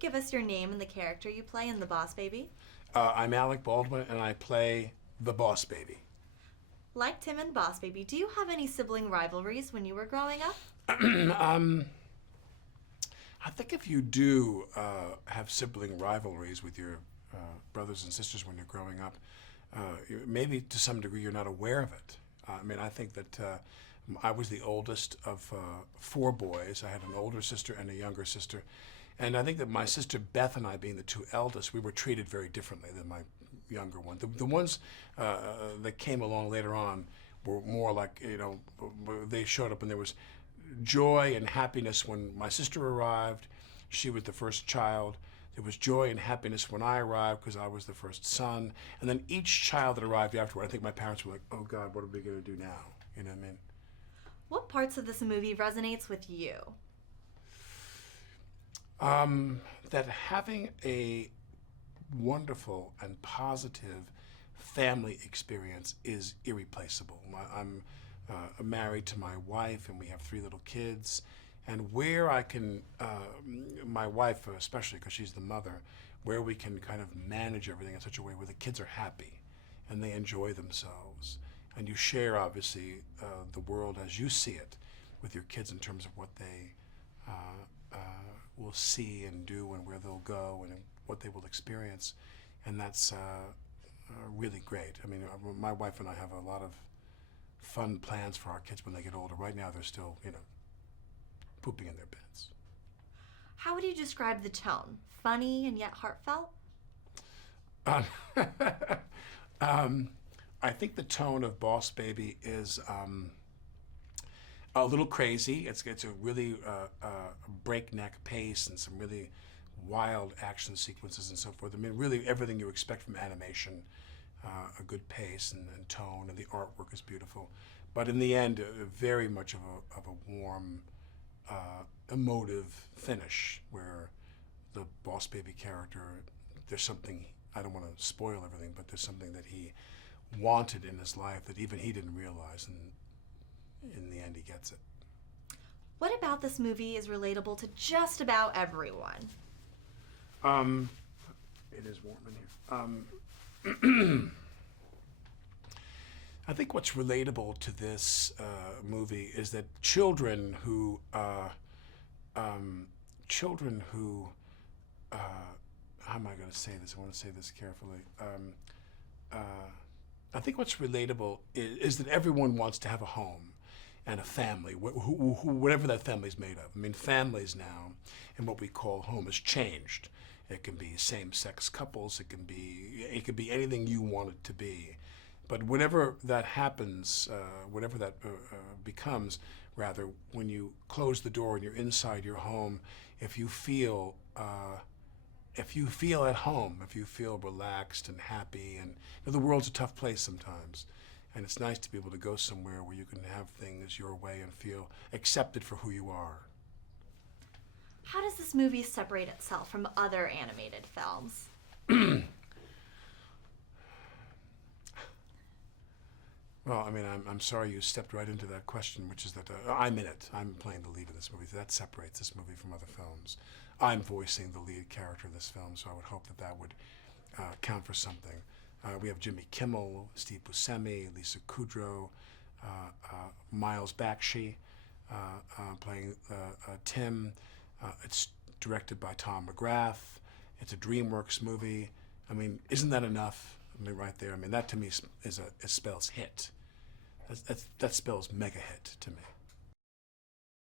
give us your name and the character you play in The Boss Baby? I'm Alec Baldwin, and I play the Boss Baby. Like Tim and Boss Baby, do you have any sibling rivalries when you were growing up? I think if you do have sibling rivalries with your brothers and sisters when you're growing up, maybe to some degree you're not aware of it. I think that I was the oldest of four boys. I had an older sister and a younger sister. And I think that my sister Beth and I, being the two eldest, we were treated very differently than my younger one. The ones that came along later on were more like, they showed up and there was joy and happiness when my sister arrived. She was the first child. There was joy and happiness when I arrived because I was the first son. And then each child that arrived afterward, I think my parents were like, oh God, what are we going to do now? You know what I mean? What parts of this movie resonates with you? That having a wonderful and positive family experience is irreplaceable. I'm married to my wife, and we have 3 little kids. And where I can, my wife especially, because she's the mother, where we can kind of manage everything in such a way where the kids are happy and they enjoy themselves. And you share, obviously, the world as you see it with your kids in terms of what they will see and do and where they'll go and what they will experience. And that's really great. My wife and I have a lot of fun plans for our kids when they get older. Right now they're still, pooping in their beds. How would you describe the tone? Funny and yet heartfelt? I think the tone of Boss Baby is a little crazy. It's a really breakneck pace and some really wild action sequences and so forth. Really everything you expect from animation, a good pace and tone, and the artwork is beautiful. But in the end, very much of a warm, emotive finish where the Boss Baby character, there's something, I don't want to spoil everything, but there's something that he wanted in his life that even he didn't realize, and in the end he gets it. What about this movie is relatable to just about everyone? It is warm in here. I think what's relatable to this movie is that children who, how am I going to say this? I want to say this carefully. I think what's relatable is that everyone wants to have a home and a family, whatever that family's made of. Families now and what we call home has changed. It can be same-sex couples. It can be anything you want it to be. But whenever that happens, whatever that becomes, rather, when you close the door and you're inside your home, if you feel at home, if you feel relaxed and happy, and the world's a tough place sometimes, and it's nice to be able to go somewhere where you can have things your way and feel accepted for who you are. How does this movie separate itself from other animated films? Well, I'm sorry you stepped right into that question, which is that I'm in it. I'm playing the lead in this movie. That separates this movie from other films. I'm voicing the lead character in this film, so I would hope that would count for something. We have Jimmy Kimmel, Steve Buscemi, Lisa Kudrow, Miles Bakshi playing Tim. It's directed by Tom McGrath. It's a DreamWorks movie. Isn't that enough? Right there. That to me spells hit. That spells mega hit to me.